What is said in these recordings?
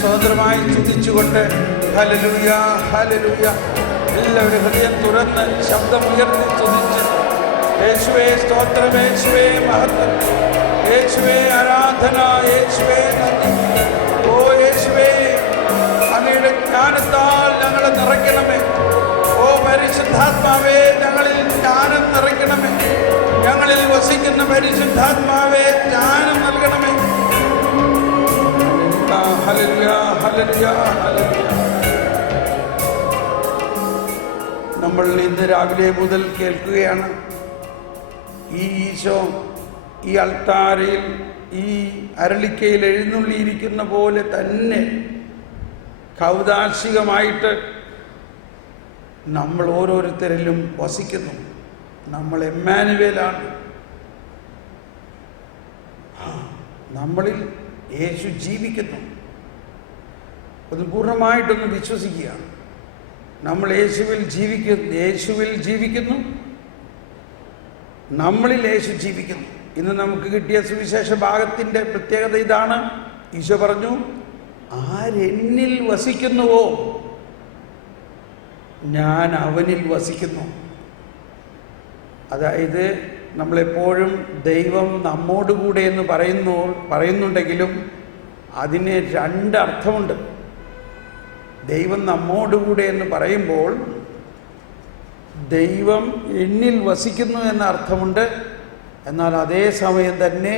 സ്വതന്ത്രമായി സ്തുതിച്ചുകൊണ്ട് hallelujah hallelujah. എല്ലാവരും ഹൃദയം തുറന്ന് ശബ്ദമുയർത്തി സ്തുതിച്ച് യേശുവേ സ്തോത്രം, യേശുവേ മഹത്വം, യേശുവേ ആരാധന, യേശുവേ നന്ദി. ഓ യേശുവേ, അങ്ങയുടെ ജ്ഞാനത്താൽ ഞങ്ങളെ നിറയ്ക്കണമേ. ഓ പരിശുദ്ധാത്മാവേ, ഞങ്ങളിൽ ജ്ഞാനം നിറയ്ക്കണമേ. ഞങ്ങളിൽ വസിക്കുന്ന പരിശുദ്ധാത്മാവേ, ജ്ഞാനം നൽകണമേ. ഹല്ലേലൂയ ഹല്ലേലൂയ ഹല്ലേലൂയ. നമ്മൾ ഇന്ന് രാവിലെ മുതൽ കേൾക്കുകയാണ്, ഈ ഈശോ ഈ അൾത്താരയിൽ ഈ അരളിക്കയിൽ എഴുന്നള്ളിയിരിക്കുന്ന പോലെ തന്നെ കൗദാശികമായിട്ട് നമ്മൾ ഓരോരുത്തരിലും വസിക്കുന്നു. നമ്മൾ എമ്മാനുവേലാണ്. നമ്മളിൽ യേശു ജീവിക്കുന്നു. ഒന്ന് പൂർണ്ണമായിട്ടൊന്ന് വിശ്വസിക്കുക. നമ്മൾ യേശുവിൽ ജീവിക്കുന്നു, നമ്മളിൽ യേശു ജീവിക്കുന്നു. ഇന്ന് നമുക്ക് കിട്ടിയ സുവിശേഷ ഭാഗത്തിൻ്റെ പ്രത്യേകത ഇതാണ്. ഈശോ പറഞ്ഞു, ആരെന്നിൽ വസിക്കുന്നുവോ ഞാൻ അവനിൽ വസിക്കുന്നു. അതായത് നമ്മളെപ്പോഴും ദൈവം നമ്മോടുകൂടെ എന്ന് പറയുന്നുണ്ടെങ്കിലും അതിന് രണ്ടർത്ഥമുണ്ട്. ദൈവം നമ്മോടുകൂടെ എന്ന് പറയുമ്പോൾ ദൈവം എന്നിൽ വസിക്കുന്നു എന്ന അർത്ഥമുണ്ട്. എന്നാൽ അതേ സമയം തന്നെ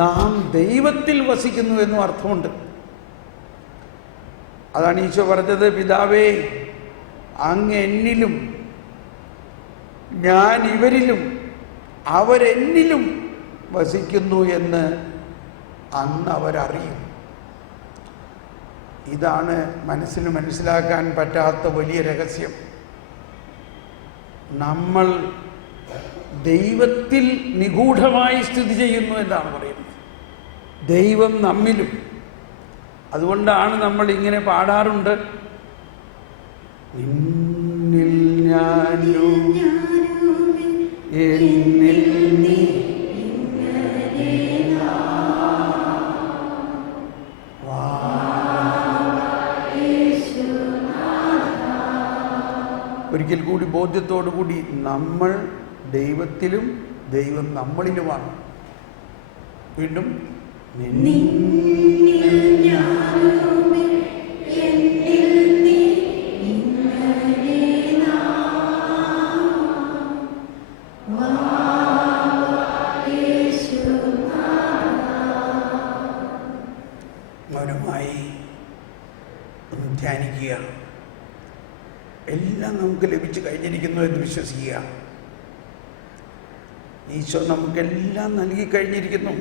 നാം ദൈവത്തിൽ വസിക്കുന്നു എന്നും അർത്ഥമുണ്ട്. അതാണ് ഈശോ പറഞ്ഞത്, പിതാവേ അങ്ങ് എന്നിലും ഞാൻ ഇവരിലും അവരെന്നിലും വസിക്കുന്നു എന്ന് അന്ന് അവരറിയും. ഇതാണ് മനസ്സിന് മനസ്സിലാക്കാൻ പറ്റാത്ത വലിയ രഹസ്യം. നമ്മൾ ദൈവത്തിൽ നിഗൂഢമായി സ്ഥിതി ചെയ്യുന്നു എന്നാണ് പറയുന്നത്. ദൈവം നമ്മിലും. അതുകൊണ്ടാണ് നമ്മൾ ഇങ്ങനെ പാടാറുണ്ട്, നിന്നിൽ ഞാനും എന്നിൽ നീ യേശു ഒരിക്കൽ കൂടി ബോധ്യത്തോടു കൂടി നമ്മൾ ദൈവത്തിലും ദൈവം നമ്മളിലുമാണ്. വീണ്ടും മൗനമായി ഒന്ന് ധ്യാനിക്കുക. എല്ലാം നമുക്ക് ലഭിച്ചു കഴിഞ്ഞിരിക്കുന്നു എന്ന് വിശ്വസിക്കുക. ഈശോ നമുക്കെല്ലാം നൽകി കഴിഞ്ഞിരിക്കുന്നു.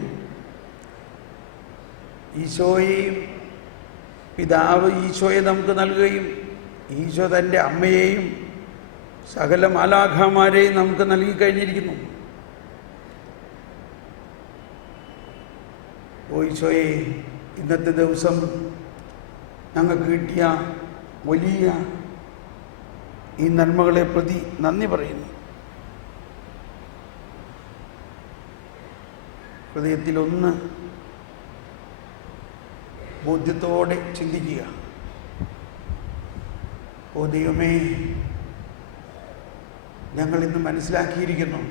ഈശോയെയും പിതാവ് ഈശോയെ നമുക്ക് നൽകുകയും ഈശോ തൻ്റെ അമ്മയെയും സകല മാലാഖമാരെയും നമുക്ക് നൽകി കഴിഞ്ഞിരിക്കുന്നു. ഓ ഈശോയെ, ഇന്നത്തെ ദിവസം ഞങ്ങൾക്ക് കിട്ടിയ വലിയ ഈ നന്മകളെ പ്രതി നന്ദി പറയുന്നു. ഹൃദയത്തിലൊന്ന് ബോധ്യത്തോടെ ചിന്തിക്കുക. ഓ ദൈവമേ, ഞങ്ങളിന്ന് മനസ്സിലാക്കിയിരിക്കുന്നു,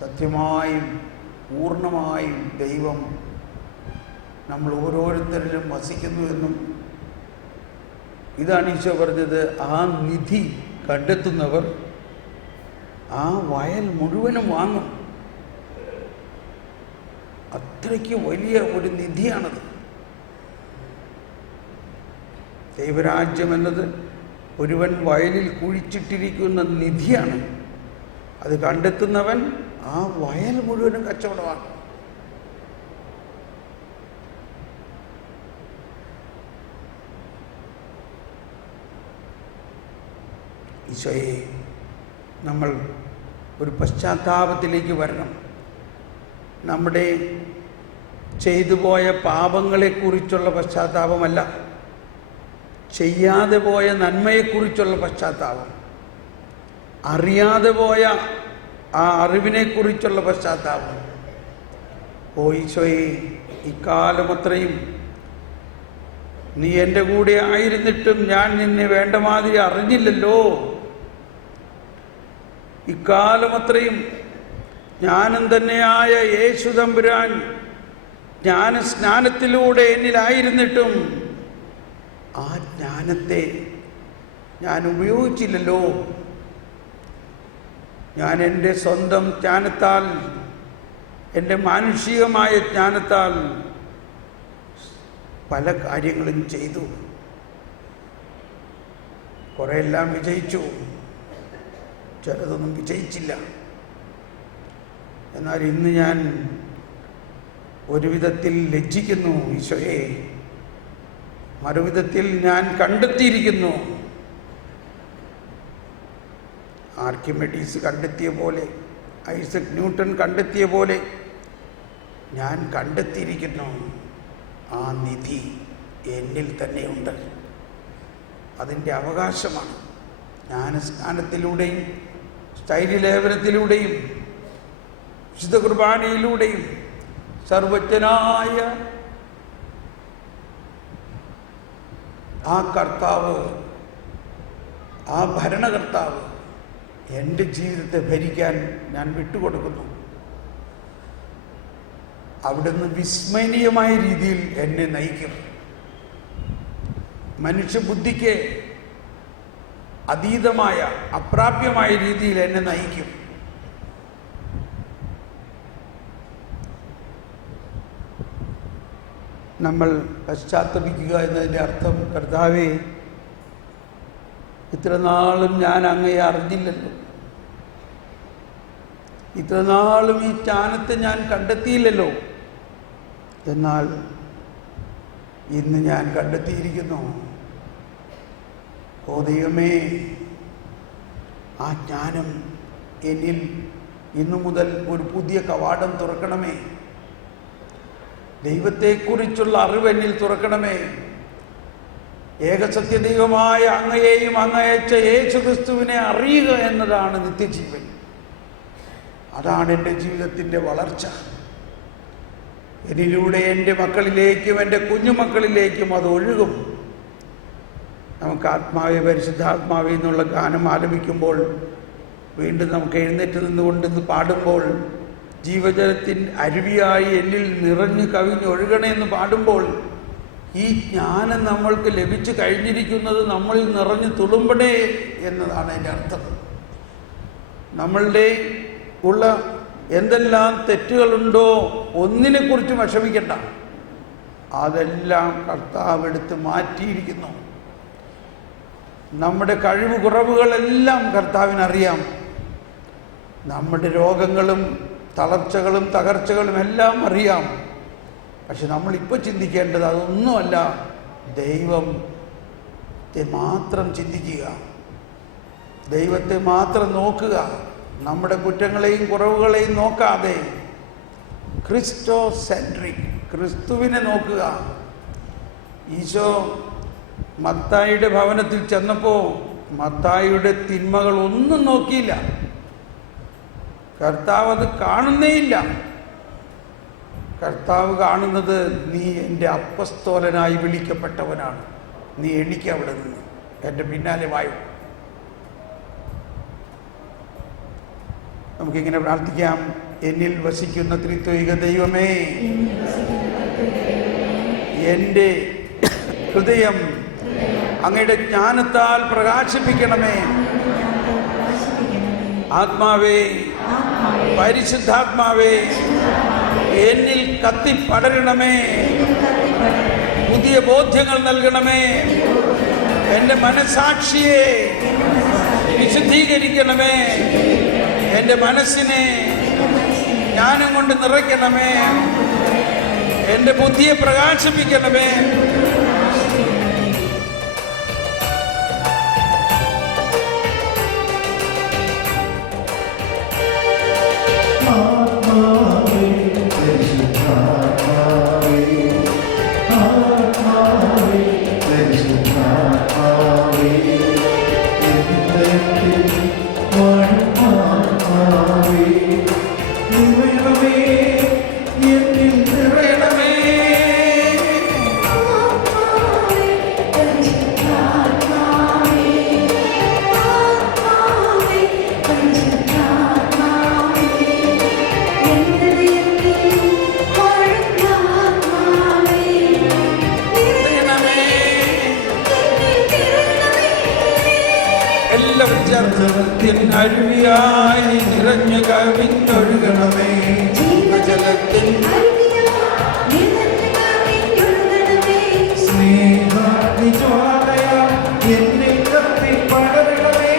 സത്യമായും പൂർണ്ണമായും ദൈവം നമ്മൾ ഓരോരുത്തരിലും വസിക്കുന്നുവെന്നും ഇതാണ് ഈശോ പറഞ്ഞത്, ആ നിധി കണ്ടെത്തുന്നവർ ആ വയൽ മുഴുവനും വാങ്ങും. അത്രയ്ക്ക് വലിയ ഒരു നിധിയാണത്. ദൈവരാജ്യം എന്നത് ഒരുവൻ വയലിൽ കുഴിച്ചിട്ടിരിക്കുന്ന നിധിയാണ്. അത് കണ്ടെത്തുന്നവൻ ആ വയൽ മുഴുവനും കച്ചവടമാണ്. ഈശോയെ, നമ്മൾ ഒരു പശ്ചാത്താപത്തിലേക്ക് വരണം. നമ്മുടെ ചെയ്തു പോയ പാപങ്ങളെക്കുറിച്ചുള്ള പശ്ചാത്താപമല്ല, ചെയ്യാതെ പോയ നന്മയെക്കുറിച്ചുള്ള പശ്ചാത്താപം, അറിയാതെ പോയ ആ അറിവിനെക്കുറിച്ചുള്ള പശ്ചാത്താപം. ഓ ഈശോയെ, ഇക്കാലമത്രയും നീ എൻ്റെ കൂടെ ആയിരുന്നിട്ടും ഞാൻ നിന്നെ വേണ്ട മാതിരി അറിഞ്ഞില്ലല്ലോ. ഇക്കാലമത്രയും ജ്ഞാനം തന്നെയായ യേശു തമ്പുരാൻ ജ്ഞാനസ്നാനത്തിലൂടെ എന്നിലായിരുന്നിട്ടും ആ ജ്ഞാനത്തെ ഞാൻ ഉപയോഗിച്ചില്ലല്ലോ. ഞാൻ എൻ്റെ സ്വന്തം ജ്ഞാനത്താൽ, എൻ്റെ മാനുഷികമായ ജ്ഞാനത്താൽ പല കാര്യങ്ങളും ചെയ്തു. കുറെയെല്ലാം വിജയിച്ചു, ചിലതൊന്നും വിജയിച്ചില്ല. എന്നാൽ ഇന്ന് ഞാൻ ഒരു വിധത്തിൽ ലജ്ജിക്കുന്നു ഈശോയെ. മറുവിധത്തിൽ ഞാൻ കണ്ടെത്തിയിരിക്കുന്നു. ആർക്കിമെഡീസ് കണ്ടെത്തിയ പോലെ, ഐസക് ന്യൂട്ടൺ കണ്ടെത്തിയ പോലെ ഞാൻ കണ്ടെത്തിയിരിക്കുന്നു. ആ നിധി എന്നിൽ തന്നെയുണ്ട്. അതിൻ്റെ അവകാശമാണ്. ജ്ഞാനസ്നാനത്തിലൂടെയും സ്ഥൈര്യലേപനത്തിലൂടെയും വിശുദ്ധ കുർബാനയിലൂടെയും സർവജ്ഞനായ ആ കർത്താവ്, ആ ഭരണകർത്താവ് എൻ്റെ ജീവിതത്തെ ഭരിക്കാൻ ഞാൻ വിട്ടുകൊടുക്കുന്നു. അവിടുന്ന് വിസ്മരണീയമായ രീതിയിൽ എന്നെ നയിക്കും. മനുഷ്യബുദ്ധിക്ക് അതീതമായ, അപ്രാപ്യമായ രീതിയിൽ എന്നെ നയിക്കും. നമ്മൾ പശ്ചാത്തപിക്കുക എന്നതിൻ്റെ അർത്ഥം, കർത്താവേ, ഇത്രനാളും ഞാൻ അങ്ങയെ അറിഞ്ഞില്ലല്ലോ, ഇത്രനാളും ഈ ജ്ഞാനത്തെ ഞാൻ കണ്ടെത്തിയില്ലല്ലോ, എന്നാൽ ഇന്ന് ഞാൻ കണ്ടെത്തിയിരിക്കുന്നു. ഓ ദൈവമേ, ആ ജ്ഞാനം എന്നിൽ ഇന്നു മുതൽ ഒരു പുതിയ കവാടം തുറക്കണമേ. ദൈവത്തെക്കുറിച്ചുള്ള അറിവ് എന്നിൽ തുറക്കണമേ. ഏകസത്യദൈവമായ അങ്ങയെയും അങ്ങയച്ച യേശുക്രിസ്തുവിനെ അറിയുക എന്നതാണ് നിത്യജീവൻ. അതാണ് എൻ്റെ ജീവിതത്തിൻ്റെ വളർച്ച. എന്നിലൂടെ എൻ്റെ മക്കളിലേക്കും എൻ്റെ കുഞ്ഞുമക്കളിലേക്കും അത് ഒഴുകും. നമുക്ക് ആത്മാവേ പരിശുദ്ധാത്മാവേ എന്നുള്ള ഗാനം ആലപിക്കുമ്പോൾ, വീണ്ടും നമുക്ക് എഴുന്നേറ്റ് നിന്നുകൊണ്ടിന്ന് പാടുമ്പോൾ, ജീവജലത്തിൻ അരുവിയായി എന്നിൽ നിറഞ്ഞു കവിഞ്ഞൊഴുകണേ എന്ന് പാടുമ്പോൾ, ഈ ജ്ഞാനം നമ്മൾക്ക് ലഭിച്ചു കഴിഞ്ഞിരിക്കുന്നത് നമ്മളിൽ നിറഞ്ഞു തുളുമ്പണേ എന്നതാണ് അതിൻ്റെ അർത്ഥം. നമ്മളുടെ ഉള്ള എന്തെല്ലാം തെറ്റുകളുണ്ടോ ഒന്നിനെക്കുറിച്ച് വിഷമിക്കണ്ട, അതെല്ലാം കർത്താവ് എടുത്ത് മാറ്റിയിരിക്കുന്നു. നമ്മുടെ കഴിവ് കുറവുകളെല്ലാം കർത്താവിനറിയാം. നമ്മുടെ രോഗങ്ങളും തളർച്ചകളും തകർച്ചകളും എല്ലാം അറിയാം. പക്ഷെ നമ്മളിപ്പോൾ ചിന്തിക്കേണ്ടത് അതൊന്നുമല്ല, ദൈവത്തെ മാത്രം ചിന്തിക്കുക, ദൈവത്തെ മാത്രം നോക്കുക, നമ്മുടെ കുറ്റങ്ങളെയും കുറവുകളെയും നോക്കാതെ ക്രിസ്റ്റോ സെൻട്രിക്, ക്രിസ്തുവിനെ നോക്കുക. ഈശോ മത്തായിയുടെ ഭവനത്തിൽ ചെന്നപ്പോൾ മത്തായിയുടെ തിന്മകൾ ഒന്നും നോക്കിയില്ല. കർത്താവ് അത് കാണുന്നേയില്ല. കർത്താവ് കാണുന്നത്, നീ എൻ്റെ അപ്പസ്തോലനായി വിളിക്കപ്പെട്ടവനാണ്, നീ എണീക്ക് അവിടെ നിന്ന് എൻ്റെ പിന്നാലെ വായു. നമുക്കിങ്ങനെ പ്രാർത്ഥിക്കാം. എന്നിൽ വസിക്കുന്ന ത്രിത്വൈക ദൈവമേ, എൻ്റെ ഹൃദയം അങ്ങയുടെ ജ്ഞാനത്താൽ പ്രകാശിപ്പിക്കണമേ. ആത്മാവേ, പരിശുദ്ധാത്മാവേ, എന്നിൽ കത്തിപ്പടരണമേ, പുതിയ ബോധ്യങ്ങൾ നൽകണമേ. എൻ്റെ മനസാക്ഷിയെ വിശുദ്ധീകരിക്കണമേ, എൻ്റെ മനസ്സിനെ ജ്ഞാനം കൊണ്ട് നിറയ്ക്കണമേ, എൻ്റെ ബുദ്ധിയെ പ്രകാശിപ്പിക്കണമേ. അരുവിയായി നിറഞ്ഞു കവിഞ്ഞൊഴുകണമേ, ജീവജലത്തിൽ സ്നേഹാഗ്നിജ്വാലയാ എന്നിൽ കത്തിപ്പടരണമേ.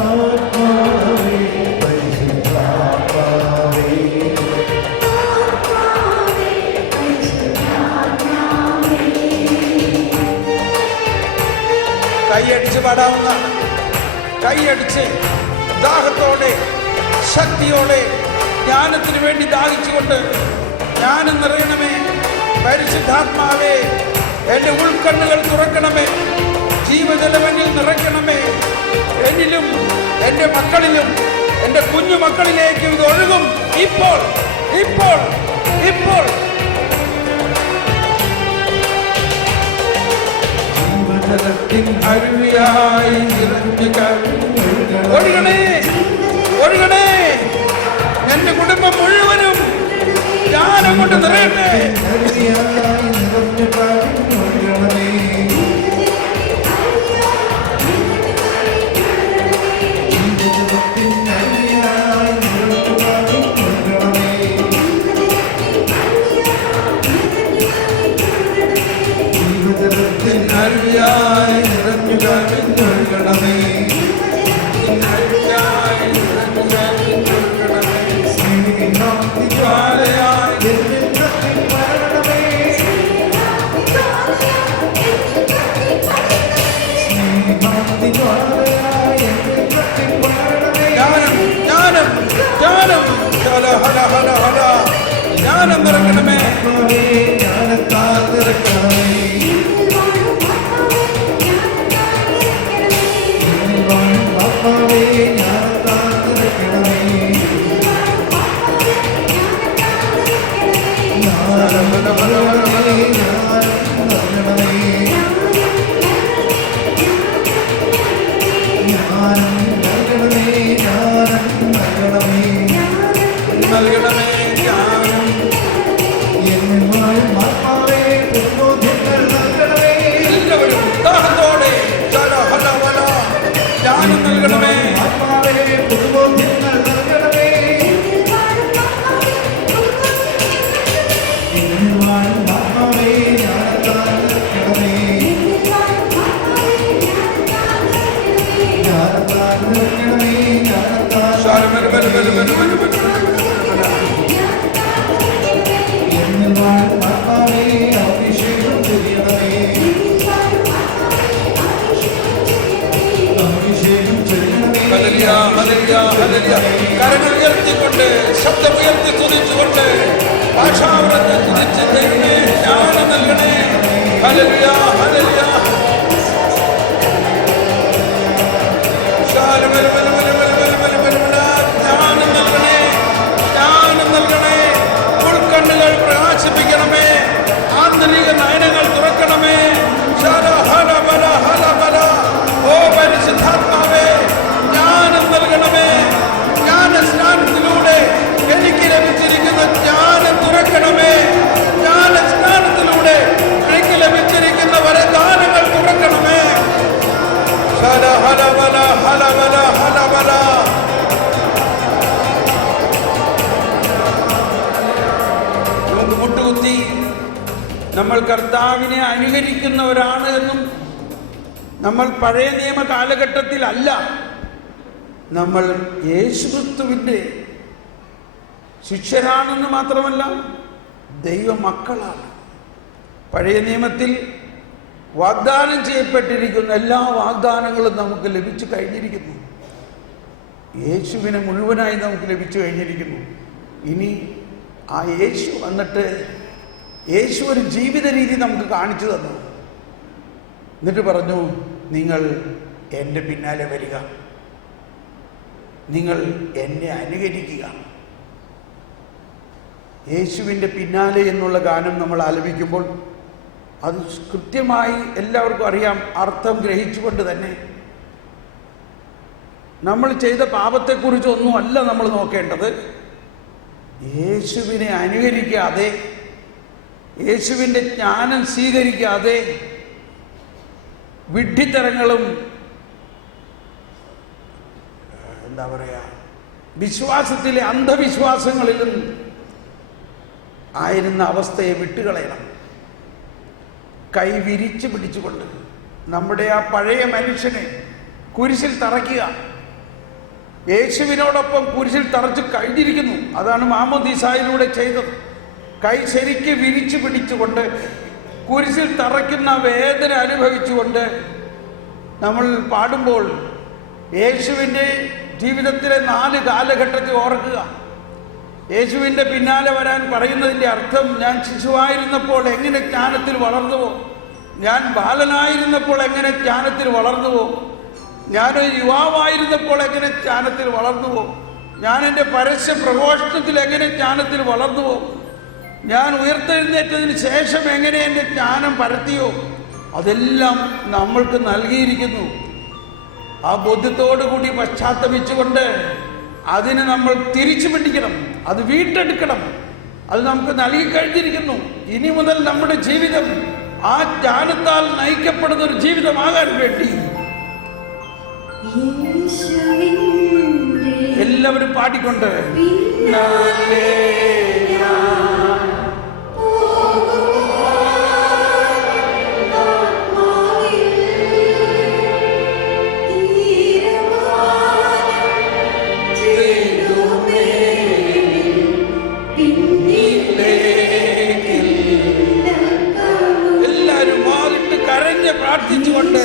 ആത്മാവേ, പരിശുദ്ധാത്മാവേ, കൈയടിച്ച് പാടാവുന്ന, കൈയടിച്ച് ദാഹത്തോടെ ശക്തിയോടെ ജ്ഞാനത്തിന് വേണ്ടി ദാഹിച്ചുകൊണ്ട് ജ്ഞാനം നിറയണമേ. പരിശുദ്ധാത്മാവേ, എൻ്റെ ഉൾക്കണ്ണുകൾ തുറക്കണമേ, ജീവജലമെങ്കിൽ നിറയ്ക്കണമേ. എന്നിലും എൻ്റെ മക്കളിലും എൻ്റെ കുഞ്ഞു മക്കളിലേക്കും ഇത് ഒഴുകും ഇപ്പോൾ, ഇപ്പോൾ, ഇപ്പോൾ. അരുവിയായി ഒഴുകണേ, ഒഴുകണേ. എന്റെ കുടുംബം മുഴുവനും ജ്ഞാനം കൊണ്ട് നിറയട്ടെ. അരുവിയായി നിറഞ്ഞു കവിഞ്ഞൊഴുകണമേ, അരുവിയായി നിറഞ്ഞു കവിഞ്ഞൊഴുകണമേ. സ്നേഹാഗ്നിജ്വാലയായി എന്നിൽ കത്തിപ്പടരണമേ, നൽകണമേ, ജ്ഞാനം. എല്ലാവരും ഉത്സാഹത്തോടെ ജ്ഞാനം നൽകണമേ. കരങ്ങൾ ഉയർത്തിക്കൊണ്ട് ശബ്ദമുയർത്തി സ്തുതിച്ചുകൊണ്ട് ഭാഷാവൃത്തി സ്തുതിച്ച് ദൈവമേ ജ്ഞാനം നൽകണേ. Hallelujah, hallelujah. ജ്ഞാനം നൽകണേ, ജ്ഞാനം നൽകണേ. ഉൾക്കണ്ണുകൾ പ്രകാശിപ്പിക്കണമേ, ആന്തരിക നയനങ്ങൾ തുറക്കണമേ. ഓ പരിശുദ്ധാത്മാവേ, ജ്ഞാനം നൽകണമേ. ജ്ഞാനസ്നാനത്തിലൂടെ എനിക്ക് ലഭിച്ചിരിക്കുന്ന ജ്ഞാനം തുറക്കണമേ. ജ്ഞാനസ്നാനത്തിലൂടെ എനിക്ക് ലഭിച്ചിരിക്കുന്ന വരദാനങ്ങൾ തുറക്കണമേ. ഹല ഹല ബല ഹല ബല ഹല ബല. നമുക്ക് മുട്ടുകുത്തി നമ്മൾ കർത്താവിനെ അനുകരിക്കുന്നവരാണ് എന്നും നമ്മൾ പഴയ നിയമ കാലഘട്ടത്തിലല്ല, നമ്മൾ യേശുക്രിസ്തുവിൻ്റെ ശിഷ്യരാണെന്ന് മാത്രമല്ല ദൈവമക്കളാണ്. പഴയ നിയമത്തിൽ വാഗ്ദാനം ചെയ്യപ്പെട്ടിരിക്കുന്ന എല്ലാ വാഗ്ദാനങ്ങളും നമുക്ക് ലഭിച്ചു കഴിഞ്ഞിരിക്കുന്നു. യേശുവിനെ മുഴുവനായി നമുക്ക് ലഭിച്ചു കഴിഞ്ഞിരിക്കുന്നു. ഇനി ആ യേശു വന്നിട്ട് യേശു ഒരു ജീവിത രീതി നമുക്ക് കാണിച്ചു തന്നു. എന്നിട്ട് പറഞ്ഞു, നിങ്ങൾ എൻ്റെ പിന്നാലെ വരിക, നിങ്ങൾ എന്നെ അനുകരിക്കുക. യേശുവിൻ്റെ പിന്നാലെ എന്നുള്ള ഗാനം നമ്മൾ ആലപിക്കുമ്പോൾ അത് കൃത്യമായി എല്ലാവർക്കും അറിയാം. അർത്ഥം ഗ്രഹിച്ചുകൊണ്ട് തന്നെ നമ്മൾ ചെയ്ത പാപത്തെക്കുറിച്ചൊന്നും അല്ല നമ്മൾ നോക്കേണ്ടത്. യേശുവിനെ അനുകരിക്കാതെ, യേശുവിൻ്റെ ജ്ഞാനം സ്വീകരിക്കാതെ വിഡ്ഢിത്തരങ്ങളും എന്താ പറയുക, വിശ്വാസത്തിലെ അന്ധവിശ്വാസങ്ങളിലും ആയിരുന്ന അവസ്ഥയെ വിട്ടുകളയണം. കൈ വിരിച്ചു പിടിച്ചുകൊണ്ട് നമ്മുടെ ആ പഴയ മനുഷ്യനെ കുരിശിൽ തറയ്ക്കുക. യേശുവിനോടൊപ്പം കുരിശിൽ തറച്ച് കഴിഞ്ഞിരിക്കുന്നു. അതാണ് മാമോദീസായിലൂടെ ചെയ്തത്. കൈ ശരിക്ക് വിരിച്ചു പിടിച്ചുകൊണ്ട് കുരിശിൽ തറയ്ക്കുന്ന വേദന അനുഭവിച്ചുകൊണ്ട് നമ്മൾ പാടുമ്പോൾ യേശുവിൻ്റെ ജീവിതത്തിലെ 4 കാലഘട്ടത്തിൽ ഓർക്കുക. യേശുവിൻ്റെ പിന്നാലെ വരാൻ പറയുന്നതിൻ്റെ അർത്ഥം, ഞാൻ ശിശുവായിരുന്നപ്പോൾ എങ്ങനെ ജ്ഞാനത്തിൽ വളർന്നുവോ, ഞാൻ ബാലനായിരുന്നപ്പോൾ എങ്ങനെ ജ്ഞാനത്തിൽ വളർന്നുവോ, ഞാനൊരു യുവാവായിരുന്നപ്പോൾ എങ്ങനെ ജ്ഞാനത്തിൽ വളർന്നുവോ, ഞാൻ എൻ്റെ പരസ്യ പ്രഘോഷണത്തിൽ എങ്ങനെ ജ്ഞാനത്തിൽ വളർന്നുവോ, ഞാൻ ഉയർത്തെഴുന്നേറ്റതിന് ശേഷം എങ്ങനെ എൻ്റെ ജ്ഞാനം പരത്തിയോ, അതെല്ലാം നമ്മൾക്ക് നൽകിയിരിക്കുന്നു. ആ ബോധ്യത്തോടു കൂടി പശ്ചാത്തപിച്ചുകൊണ്ട് അതിനെ നമ്മൾ തിരിച്ചു പിടിക്കണം, അത് വീണ്ടെടുക്കണം. അത് നമുക്ക് നൽകിക്കഴിഞ്ഞിരിക്കുന്നു. ഇനി മുതൽ നമ്മുടെ ജീവിതം ആ ജ്ഞാനത്താൽ നയിക്കപ്പെടുന്ന ഒരു ജീവിതമാകാൻ വേണ്ടി എല്ലാവരും പാടിക്കൊണ്ട് പ്രാർത്ഥിച്ചുകൊണ്ട്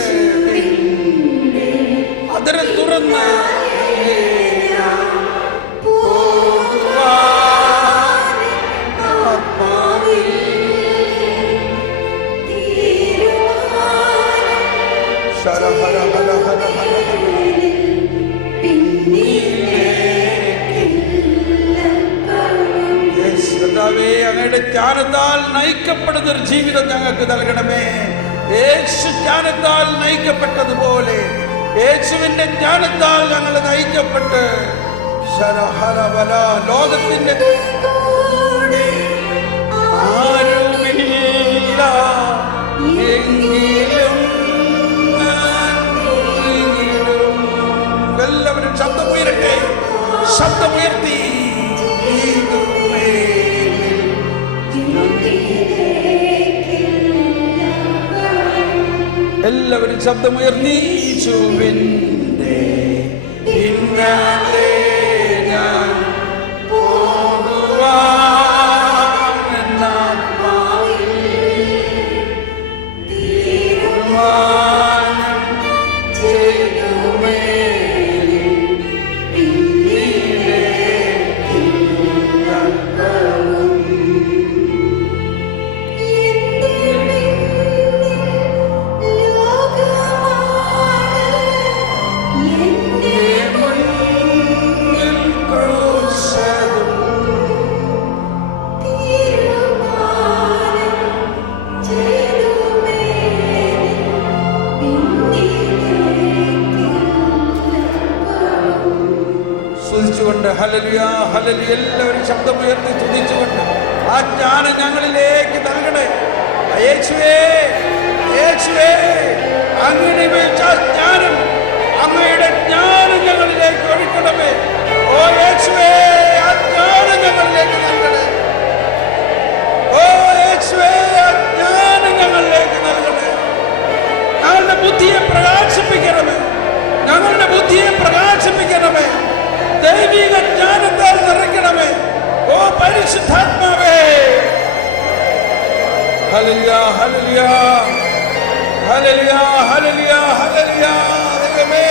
അതിരം തുറന്ന് അങ്ങയുടെ ജ്ഞാനത്താൽ നയിക്കപ്പെടുന്ന ഒരു ജീവിതം ഞങ്ങൾക്ക് നൽകണമേ. യേശു ജ്ഞാനത്താൽ നയിക്കപ്പെട്ടതുപോലെ യേശുവിന്റെ ജ്ഞാനത്താൽ ഞങ്ങൾ നയിക്കപ്പെട്ട് ലോകത്തിന്റെ ആരുമില്ല എങ്കിലും എല്ലാവരും ശബ്ദമുയരട്ടെ, ശബ്ദമുയർത്തി എല്ലാവരും ശബ്ദമുയർത്തി യേശുവിന്റെ പിന്നാലെ ഞാൻ ഹല്ലേലൂയ, ഹല്ലേലൂയ. എല്ലാവരും ശബ്ദമുയർത്തി സ്തുതിച്ചുകൊണ്ട് ആ ജ്ഞാനം ഞങ്ങളിലേക്ക് നൽകണേ. യേശുവേ, യേശുവേ, അങ്ങയുടെ ജ്ഞാനം, അങ്ങയുടെ ജ്ഞാനം ഞങ്ങളിലേക്ക് ഒഴുക്കണമേ. ഓ യേശുവേ, ആ ജ്ഞാനം ഞങ്ങളിലേക്ക് നൽകണേ. ഓ യേശുവേ, ആ ജ്ഞാനം ഞങ്ങളിലേക്ക് നൽകണേ. ഞങ്ങളുടെ ബുദ്ധിയെ പ്രകാശിപ്പിക്കണമേ, ഞങ്ങളുടെ ബുദ്ധിയെ പ്രകാശിപ്പിക്കണമേ. ദൈവിക ജ്ഞാനത്താൽ നിറയ്ക്കണമേ. ഓ പരിശുദ്ധാത്മാവേ. ഹല്ലേലൂയ, ഹല്ലേലൂയ, ഹല്ലേലൂയ, ഹല്ലേലൂയ, ഹല്ലേലൂയ. ദൈവമേ,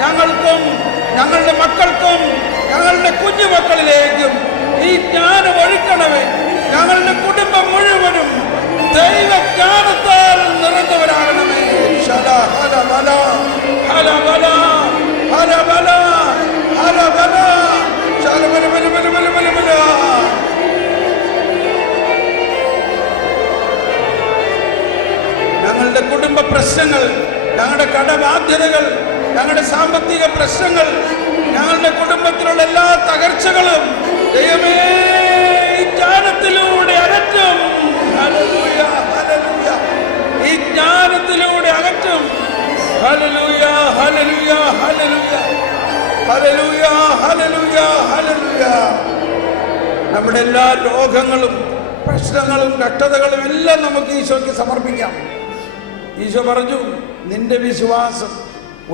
ഞങ്ങൾക്കും ഞങ്ങളുടെ മക്കൾക്കും ഞങ്ങളുടെ കുഞ്ഞുമക്കളിലേക്കും ഈ ജ്ഞാനം ഒഴുക്കണമേ. ഞങ്ങളുടെ കുടുംബം മുഴുവനും ദൈവജ്ഞാനത്താൽ നിറഞ്ഞവരാകണമേ. ഹല ഹല ബല, ഹല ബല, ഹല ബല, ഹല ബല, ഹല ബല, ബല, ബല, ബല, ബല, ബല. ഞങ്ങളുടെ കുടുംബ പ്രശ്നങ്ങൾ, ഞങ്ങളുടെ കടബാധ്യതകൾ, ഞങ്ങളുടെ സാമ്പത്തിക പ്രശ്നങ്ങൾ, ഞങ്ങളുടെ കുടുംബത്തിലുള്ള എല്ലാ തകർച്ചകളും ദൈവമേ ഈ ജ്ഞാനത്തിലൂടെ അകറ്റും. ഹല്ലേലൂയ, ഹല്ലേലൂയ. ഈ ജ്ഞാനത്തിലൂടെ അകറ്റും. ഹല്ലേലൂയ, ഹല്ലേലൂയ, ഹല്ലേലൂയ, ഹല്ലേലൂയ, ഹല്ലേലൂയ, ഹല്ലേലൂയ. നമ്മുടെ എല്ലാ രോഗങ്ങളും പ്രശ്നങ്ങളും കഷ്ടതകളും എല്ലാം നമുക്ക് ഈശോയ്ക്ക് സമർപ്പിക്കാം. ഈശോ പറഞ്ഞു, നിന്റെ വിശ്വാസം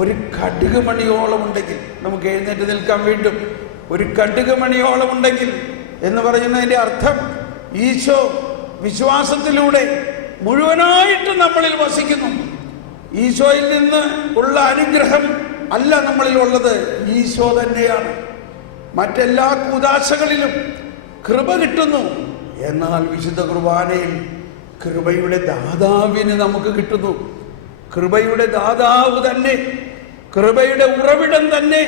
ഒരു കടുക് മണിയോളം ഉണ്ടെങ്കിൽ, നമുക്ക് എഴുന്നേറ്റ് നിൽക്കാൻ വീണ്ടും, ഒരു കടുക് മണിയോളം ഉണ്ടെങ്കിൽ എന്ന് പറയുന്നതിൻ്റെ അർത്ഥം ഈശോ വിശ്വാസത്തിലൂടെ മുഴുവനായിട്ട് നമ്മളിൽ വസിക്കുന്നു. ഈശോയിൽ നിന്ന് ഉള്ള അനുഗ്രഹം അല്ല നമ്മളിൽ ഉള്ളത്, ഈശോ തന്നെയാണ്. മറ്റെല്ലാ കൂദാശകളിലും കൃപ കിട്ടുന്നു, എന്നാൽ വിശുദ്ധ കുർബാനയിൽ കൃപയുടെ ദാതാവിന് നമുക്ക് കിട്ടുന്നു. കൃപയുടെ ദാതാവ് തന്നെ, കൃപയുടെ ഉറവിടം തന്നെ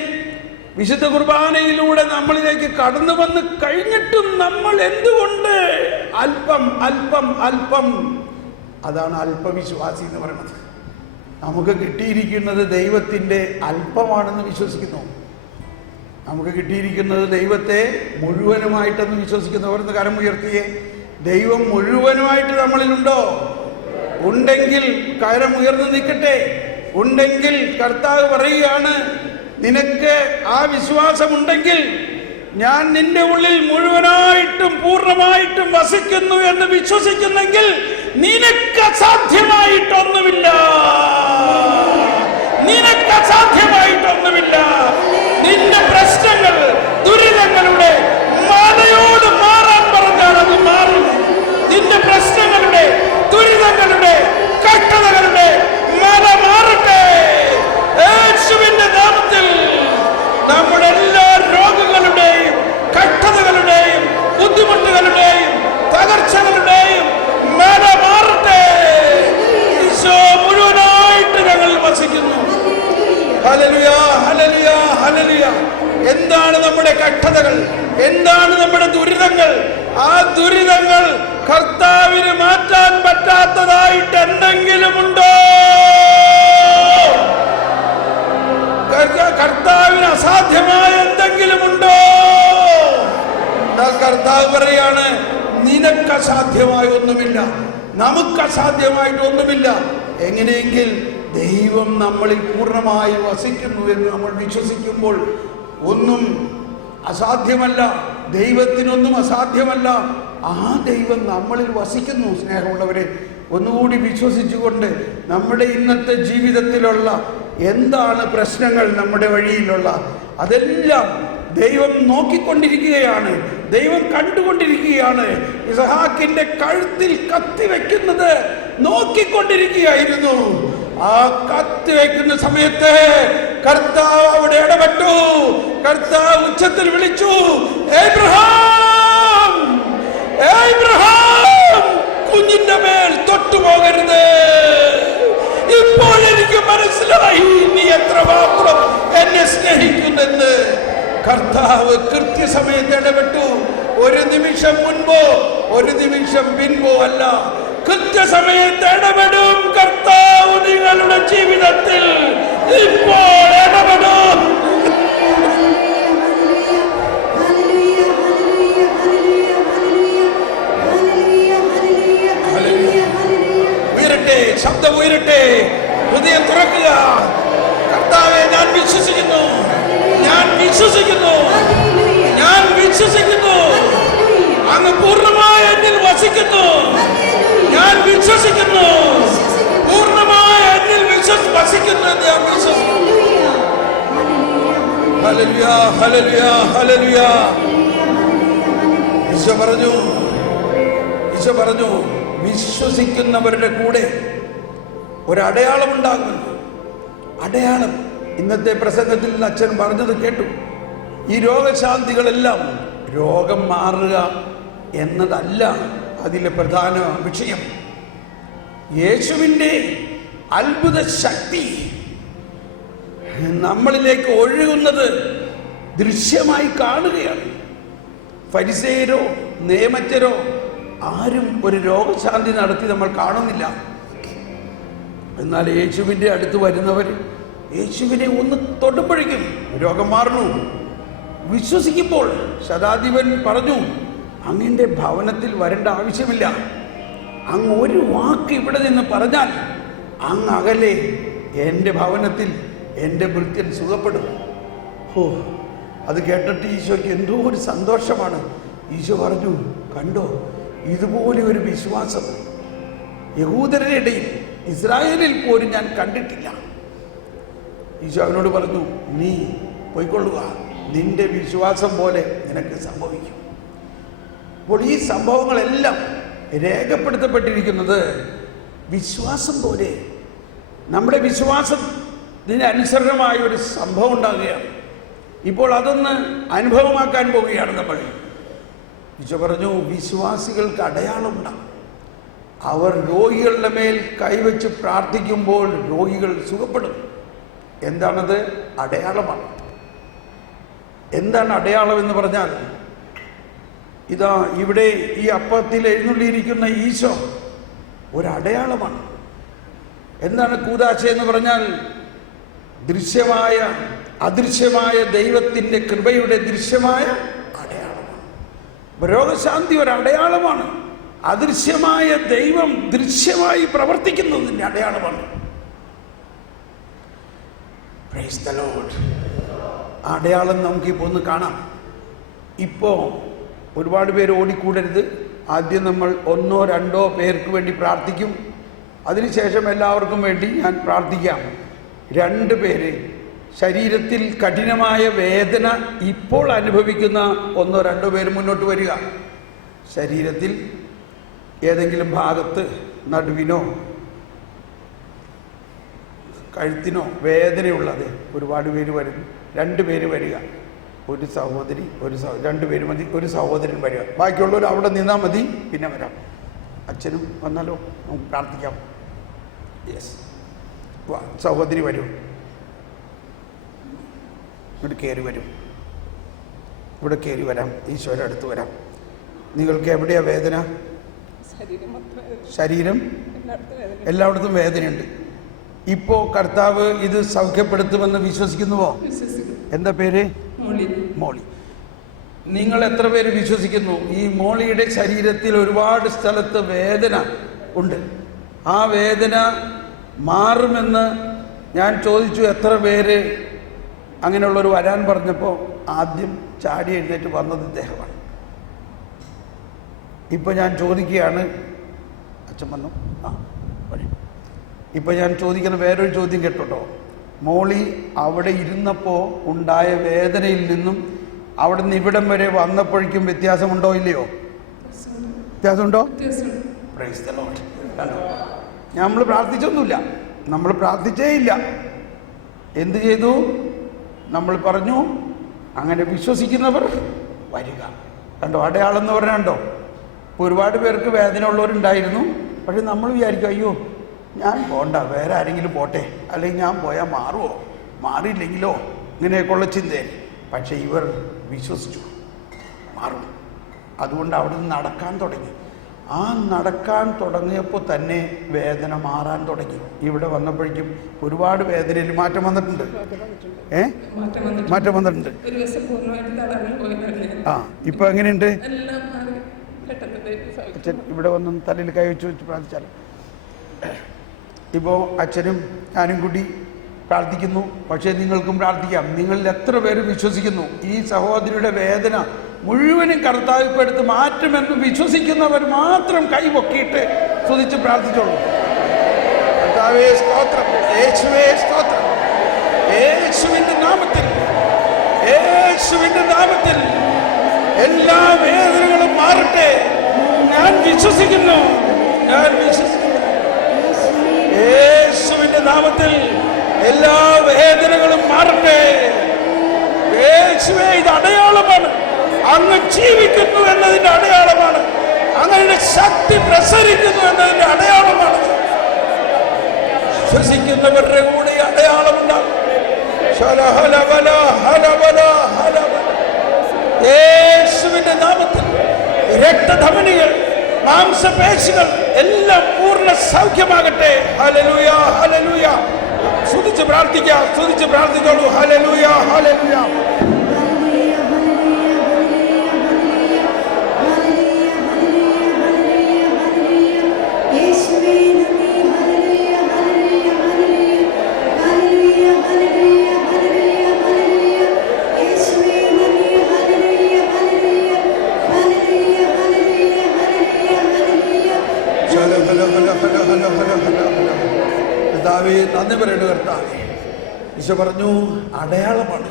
വിശുദ്ധ കുർബാനയിലൂടെ നമ്മളിലേക്ക് കടന്നു വന്ന് കഴിഞ്ഞിട്ടും നമ്മൾ എന്തുകൊണ്ട് അല്പം അല്പം അല്പം, അതാണ് അല്പവിശ്വാസി എന്ന് പറയുന്നത്. നമുക്ക് കിട്ടിയിരിക്കുന്നത് ദൈവത്തിൻ്റെ അല്പമാണെന്ന് വിശ്വസിക്കുന്നു. നമുക്ക് കിട്ടിയിരിക്കുന്നത് ദൈവത്തെ മുഴുവനുമായിട്ടെന്ന് വിശ്വസിക്കുന്നു. അവരെന്ന് കരം ഉയർത്തിയേ. ദൈവം മുഴുവനുമായിട്ട് നമ്മളിലുണ്ടോ? ഉണ്ടെങ്കിൽ കരം ഉയർന്നു നിൽക്കട്ടെ. ഉണ്ടെങ്കിൽ കർത്താവ് പറയുകയാണ്, നിനക്ക് ആ വിശ്വാസമുണ്ടെങ്കിൽ ഞാൻ നിന്റെ ഉള്ളിൽ മുഴുവനായിട്ടും പൂർണ്ണമായിട്ടും വസിക്കുന്നു എന്ന് വിശ്വസിക്കുന്നെങ്കിൽ നിനക്ക് അസാധ്യമായിട്ടൊന്നുമില്ല. നിനക്ക് അസാധ്യമായിട്ടൊന്നുമില്ല. നിന്റെ പ്രശ്നങ്ങൾ, ദുരിതങ്ങളുടെ മലയോട് മാറാൻ പറഞ്ഞാൽ അത് മാറും. നിന്റെ പ്രശ്നങ്ങളുടെ, ദുരിതങ്ങളുടെ, കഷ്ടതകളുടെ മല മാറട്ടെ. യേശുവിന്റെ നാമത്തിൽ നമ്മുടെ എല്ലാ രോഗങ്ങളുടെയും കഷ്ടതകളുടെയും ബുദ്ധിമുട്ടുകളുടെയും തകർച്ചകളുടെയും മല മാറട്ടെ. ഈശോ മുഴുവനായിട്ട് ഞങ്ങൾ വസിക്കുന്നു. ഹല്ലേലൂയ, ഹല്ലേലൂയ, ഹല്ലേലൂയ. എന്താണ് നമ്മുടെ കഷ്ടതകൾ? എന്താണ് നമ്മുടെ ദുരിതങ്ങൾ? ആ ദുരിതങ്ങൾ കർത്താവിന് മാറ്റാൻ പറ്റാത്തതായിട്ട് എന്തെങ്കിലും ഉണ്ടോ? കർത്താവിന് അസാധ്യമായ എന്തെങ്കിലും ഉണ്ടോ? കർത്താവ് പറയാണ്, നിനക്ക് അസാധ്യമായ ഒന്നുമില്ല, നമുക്ക് അസാധ്യമായിട്ട് ഒന്നുമില്ല. എങ്ങനെയെങ്കിൽ ദൈവം നമ്മളിൽ പൂർണ്ണമായി വസിക്കുന്നു എന്ന് നമ്മൾ വിശ്വസിക്കുമ്പോൾ ഒന്നും അസാധ്യമല്ല, ദൈവത്തിനൊന്നും അസാധ്യമല്ല. ആ ദൈവം നമ്മളിൽ വസിക്കുന്നു. സ്നേഹമുള്ളവരെ, ഒന്നുകൂടി വിശ്വസിച്ചുകൊണ്ട് നമ്മുടെ ഇന്നത്തെ ജീവിതത്തിലുള്ള എന്താണ് പ്രശ്നങ്ങൾ, നമ്മുടെ വഴിയിലുള്ള അതെല്ലാം ദൈവം നോക്കിക്കൊണ്ടിരിക്കുകയാണ്, ദൈവം കണ്ടുകൊണ്ടിരിക്കുകയാണ്. ഇസഹാക്കിന്റെ കഴുത്തിൽ കത്തി വെക്കുന്നത് നോക്കിക്കൊണ്ടിരിക്കുകയായിരുന്നു. ആ കത്തി വെക്കുന്ന സമയത്ത് കർത്താവ് അവിടെ ഇടപെട്ടു. കർത്താവ് ഉച്ചത്തിൽ വിളിച്ചു, ഏബ്രഹാം, ഏബ്രഹാം, കുഞ്ഞിന്റെ മേൽ തൊട്ടുപോകരുത്. ഇപ്പോൾ എനിക്ക് മനസ്സിലായി നീ എത്രമാത്രം എന്നെ സ്നേഹിക്കുന്നെന്ന്. കർത്താവ് കൃത്യസമയത്ത് ഇടപെട്ടു. ഒരു നിമിഷം മുൻപോ ഒരു നിമിഷം പിൻപോ അല്ല, കൃത്യസമയത്ത് ഇടപെടും കർത്താവ് നിങ്ങളുടെ ജീവിതത്തിൽ. ഇപ്പോൾ ഇടപെടും. ഉയരട്ടെ, ശബ്ദം ഉയരട്ടെ, ഹൃദയം തുറക്കുക. കർത്താവെ, ഞാൻ വിശ്വസിക്കുന്നു, ഞാൻ വിശ്വസിക്കുന്നു, ഞാൻ വിശ്വസിക്കുന്നു. അങ്ങ് പൂർണ്ണമായ എന്നിൽ വസിക്കുന്നു. ഞാൻ വിശ്വസിക്കുന്നു, പൂർണ്ണമായ എന്നിൽ വസിക്കുന്നു എന്ന് ഞാൻ വിശ്വസിക്കുന്നു. ഹല്ലേലൂയ, ഹല്ലേലൂയ, ഹല്ലേലൂയ. ഈശോ പറഞ്ഞു, വിശ്വസിക്കുന്നവരുടെ കൂടെ ഒരടയാളം ഉണ്ടാകും. അടയാളം ഇന്നത്തെ പ്രസംഗത്തിൽ അച്ഛൻ പറഞ്ഞത് കേട്ടു. ഈ രോഗശാന്തികളെല്ലാം രോഗം മാറുക എന്നതല്ല അതിലെ പ്രധാന വിഷയം. യേശുവിൻ്റെ അത്ഭുത ശക്തി നമ്മളിലേക്ക് ഒഴുകുന്നത് ദൃശ്യമായി കാണുകയാണ്. ഫരിസേയരോ നിയമജ്ഞരോ ആരും ഒരു രോഗശാന്തി നടത്തി നമ്മൾ കാണുന്നില്ല. എന്നാൽ യേശുവിൻ്റെ അടുത്ത് വരുന്നവർ യേശുവിനെ ഒന്ന് തൊടുമ്പോഴേക്കും രോഗം മാറുന്നു. വിശ്വസിക്കുമ്പോൾ ശതാധിപൻ പറഞ്ഞു, അങ്ങയുടെ ഭവനത്തിൽ വരേണ്ട ആവശ്യമില്ല. അങ്ങ് ഒരു വാക്ക് ഇവിടെ നിന്ന് പറഞ്ഞാൽ അങ്ങ് അകലെ എൻ്റെ ഭവനത്തിൽ എൻ്റെ ഭൃത്യൻ സുഖപ്പെടും. ഓ, അത് കേട്ടിട്ട് ഈശോയ്ക്ക് എന്തോ ഒരു സന്തോഷമാണ്. ഈശോ പറഞ്ഞു, കണ്ടോ, ഇതുപോലെ ഒരു വിശ്വാസം യഹൂദരുടെ ഇടയിൽ, ഇസ്രായേലിൽ പോലും ഞാൻ കണ്ടിട്ടില്ല. ഈശോ അവനോട് പറഞ്ഞു, നീ പോയിക്കൊള്ളുക, നിന്റെ വിശ്വാസം പോലെ നിനക്ക് സംഭവിക്കും. അപ്പോൾ ഈ സംഭവങ്ങളെല്ലാം രേഖപ്പെടുത്തപ്പെട്ടിരിക്കുന്നത് വിശ്വാസം പോലെ, നമ്മുടെ വിശ്വാസത്തിന് അനുസരണമായ ഒരു സംഭവം ഉണ്ടാകുകയാണ്. ഇപ്പോൾ അതൊന്ന് അനുഭവമാക്കാൻ പോവുകയാണ് നമ്മൾ. ഈശോ പറഞ്ഞു, വിശ്വാസികൾക്ക് അടയാളമുണ്ടാകും. അവർ രോഗികളുടെ മേൽ കൈവച്ച് പ്രാർത്ഥിക്കുമ്പോൾ രോഗികൾ സുഖപ്പെടും. എന്താണത്? അടയാളമാണ്. എന്താണ് അടയാളം എന്ന് പറഞ്ഞാൽ, ഇതാ ഇവിടെ ഈ അപ്പത്തിൽ എഴുന്നള്ളിയിരിക്കുന്ന ഈശോ ഒരടയാളമാണ്. എന്താണ് കൂദാശ എന്ന് പറഞ്ഞാൽ? ദൃശ്യമായ അദൃശ്യമായ ദൈവത്തിൻ്റെ കൃപയുടെ ദൃശ്യമായ അടയാളമാണ്. രോഗശാന്തി ഒരു അടയാളമാണ്. അദൃശ്യമായ ദൈവം ദൃശ്യമായി പ്രവർത്തിക്കുന്നതിൻ്റെ അടയാളമാണ്. Price the Lord. ആ അടയാളം നമുക്കിപ്പോൾ ഒന്ന് കാണാം. ഇപ്പോൾ ഒരുപാട് പേര് ഓടിക്കൂടരുത്. ആദ്യം നമ്മൾ 1 or 2 പേർക്ക് വേണ്ടി പ്രാർത്ഥിക്കും. അതിനുശേഷം എല്ലാവർക്കും വേണ്ടി ഞാൻ പ്രാർത്ഥിക്കാം. 2 പേര് ശരീരത്തിൽ കഠിനമായ വേദന ഇപ്പോൾ അനുഭവിക്കുന്ന 1 or 2 പേര് മുന്നോട്ട് വരിക. ശരീരത്തിൽ ഏതെങ്കിലും ഭാഗത്ത് നടുവിനോ കഴുത്തിനോ വേദനയുള്ളത് ഒരുപാട് പേര് വരുന്നു. 2 പേര് വരിക. ഒരു സഹോദരി, 2 പേര് മതി, ഒരു സഹോദരൻ വരിക. ബാക്കിയുള്ളവർ അവിടെ നിന്നാൽ മതി, പിന്നെ വരാം. അച്ഛനും വന്നാലോ, നമുക്ക് പ്രാർത്ഥിക്കാം. യെസ്, സഹോദരി വരൂ, ഇവിടെ കയറി വരും, ഇവിടെ കയറി വരാം, ഈശോയുടെ അടുത്ത് വരാം. നിങ്ങൾക്ക് എവിടെയാ വേദന? ശരീരം എല്ലായിടത്തും വേദനയുണ്ട്. ഇപ്പോ കർത്താവ് ഇത് സൗഖ്യപ്പെടുത്തുമെന്ന് വിശ്വസിക്കുന്നുവോ? എന്താ പേര്? മോളി. നിങ്ങൾ എത്ര പേര് വിശ്വസിക്കുന്നു? ഈ മോളിയുടെ ശരീരത്തിൽ ഒരുപാട് സ്ഥലത്ത് വേദന ഉണ്ട്. ആ വേദന മാറുമെന്ന് ഞാൻ ചോദിച്ചു. എത്ര പേര് അങ്ങനെയുള്ളവർ വരാൻ പറഞ്ഞപ്പോൾ ആദ്യം ചാടി എഴുന്നേറ്റ് വന്നത് ഇദ്ദേഹമാണ്. ഇപ്പോൾ ഞാൻ ചോദിക്കുകയാണ്, അച്ഛൻ വന്നു. ഇപ്പോൾ ഞാൻ ചോദിക്കുന്ന വേറൊരു ചോദ്യം കേട്ടോ. മോളി അവിടെ ഇരുന്നപ്പോൾ ഉണ്ടായ വേദനയിൽ നിന്നും അവിടെ നിന്ന് ഇവിടം വരെ വന്നപ്പോഴേക്കും വ്യത്യാസമുണ്ടോ ഇല്ലയോ? വ്യത്യാസമുണ്ടോ? Praise the lord. നമ്മൾ പ്രാർത്ഥിച്ചൊന്നുമില്ല, നമ്മൾ പ്രാർത്ഥിച്ചേ ഇല്ല. എന്ത് ചെയ്തു? നമ്മൾ പറഞ്ഞു അങ്ങനെ വിശ്വസിക്കുന്നവർ വരിക. കണ്ടോ അടയാളം എന്ന് പറഞ്ഞാണ്ടോ? ഇപ്പോൾ ഒരുപാട് പേർക്ക് വേദന ഉള്ളവരുണ്ടായിരുന്നു. പക്ഷെ നമ്മൾ വിചാരിക്കും, അയ്യോ ഞാൻ പോണ്ട, വേറെ ആരെങ്കിലും പോട്ടെ, അല്ലെങ്കിൽ ഞാൻ പോയാൽ മാറുമോ, മാറിയില്ലെങ്കിലോ, ഇങ്ങനെയൊക്കെയുള്ള ചിന്തയിൽ. പക്ഷെ ഇവർ വിശ്വസിച്ചു മാറും. അതുകൊണ്ട് അവിടെ നിന്ന് നടക്കാൻ തുടങ്ങി. ആ നടക്കാൻ തുടങ്ങിയപ്പോൾ തന്നെ വേദന മാറാൻ തുടങ്ങി. ഇവിടെ വന്നപ്പോഴേക്കും ഒരുപാട് വേദനയിൽ മാറ്റം വന്നിട്ടുണ്ട്. മാറ്റം വന്നിട്ടുണ്ട്. ആ ഇപ്പൊ എങ്ങനെയുണ്ട്? അച്ഛൻ ഇവിടെ വന്ന് തലയിൽ കൈ വെച്ച് പ്രാർത്ഥിച്ചാൽ. ഇപ്പോൾ അച്ഛനും ഞാനും കൂടി പ്രാർത്ഥിക്കുന്നു. പക്ഷേ നിങ്ങൾക്കും പ്രാർത്ഥിക്കാം. നിങ്ങളിൽ എത്ര പേര് വിശ്വസിക്കുന്നു ഈ സഹോദരിയുടെ വേദന മുഴുവനും കർത്താവിപ്പെടുത്ത് മാറ്റുമെന്ന് വിശ്വസിക്കുന്നവർ മാത്രം കൈപൊക്കിയിട്ട് സ്തുതിച്ച് പ്രാർത്ഥിച്ചോളൂ. കർത്താവേ സ്തോത്രം, യേശുവേ സ്തോത്രം, യേശുവിന്റെ നാമത്തിൽ, യേശുവിന്റെ നാമത്തിൽ എല്ലാ വേദനകളും മാറട്ടെ. ഞാൻ വിശ്വസിക്കുന്നു, ഞാൻ വിശ്വസിക്കുന്നു. യേശുവിന്റെ നാമത്തിൽ എല്ലാ വേദനകളും മാറട്ടെ. യേശുവേ, ഇത് അടയാളമാണ്. അങ്ങ് ജീവിക്കുന്നു എന്നതിന്റെ അടയാളമാണ്. അങ്ങയുടെ ശക്തി പ്രസരിക്കുന്നു എന്നതിന്റെ അടയാളമാണ്. വിശ്വസിക്കുന്നവരുടെ കൂടെ അടയാളമുണ്ടാകും. യേശുവിന്റെ നാമത്തിൽ രക്തധമനികൾ, മാംസപേശികൾ എല്ലാം പൂർണ്ണ സൗഖ്യമാകട്ടെ. Hallelujah, hallelujah. സ്തുതിച്ച് പ്രാർത്ഥിക്കാം, സ്തുതിച്ച് പ്രാർത്ഥിച്ചോളൂ. Hallelujah, hallelujah. കർത്താവേ നന്ദി പറയണു. കർത്താവേ, ഈശോ പറഞ്ഞു അടയാളമാണ്.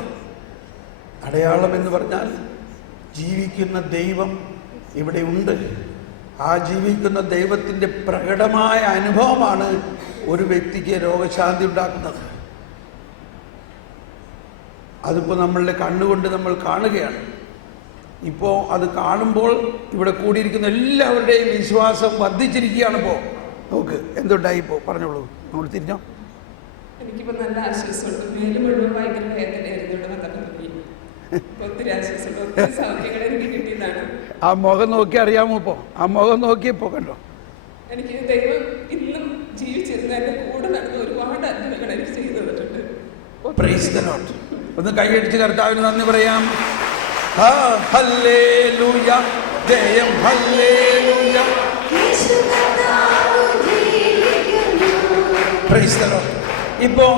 അടയാളം എന്ന് പറഞ്ഞാൽ ജീവിക്കുന്ന ദൈവം ഇവിടെ ഉണ്ട്. ആ ജീവിക്കുന്ന ദൈവത്തിൻ്റെ പ്രകടമായ അനുഭവമാണ് ഒരു വ്യക്തിക്ക് രോഗശാന്തി ഉണ്ടാക്കുന്നത്. അതിപ്പോൾ നമ്മളുടെ കണ്ണുകൊണ്ട് നമ്മൾ കാണുകയാണ്. ഇപ്പോൾ അത് കാണുമ്പോൾ ഇവിടെ കൂടിയിരിക്കുന്ന എല്ലാവരുടെയും വിശ്വാസം വർദ്ധിച്ചിരിക്കുകയാണ്. ഇപ്പോൾ നോക്ക് എന്തുണ്ടായി. ഇപ്പോൾ പറഞ്ഞോളൂ, നമ്മൾ തിരിഞ്ഞോ. എനിക്കിപ്പോൾ നല്ല ആശ്വാസമുണ്ട്. മേല് മുഴുവൻ ഭയങ്കര വേദനയായിരുന്നു. ഒത്തിരി ആശ്വാസമുണ്ട്. ഒത്തിരി സൗഖ്യങ്ങൾ എനിക്ക് കിട്ടിയതാണ്. ആ മുഖം നോക്കി അറിയാമോ? ഇപ്പോൾ ആ മുഖം നോക്കിയപ്പോൾ കണ്ടോ? എനിക്ക് ദൈവം ഇന്നും ജീവിച്ചിരുന്ന എൻ്റെ കൂടെ നടന്ന ഒരുപാട് അത്ഭുതങ്ങൾ എനിക്ക് ചെയ്തു തന്നിട്ടുണ്ട്. Price the Lord. ഒന്ന് കൈയടിച്ച് കർത്താവിന് നന്ദി പറയാം. ഹല്ലേലൂയ, ജയം ഹല്ലേലൂയ. Price the Lord. ഇപ്പോൾ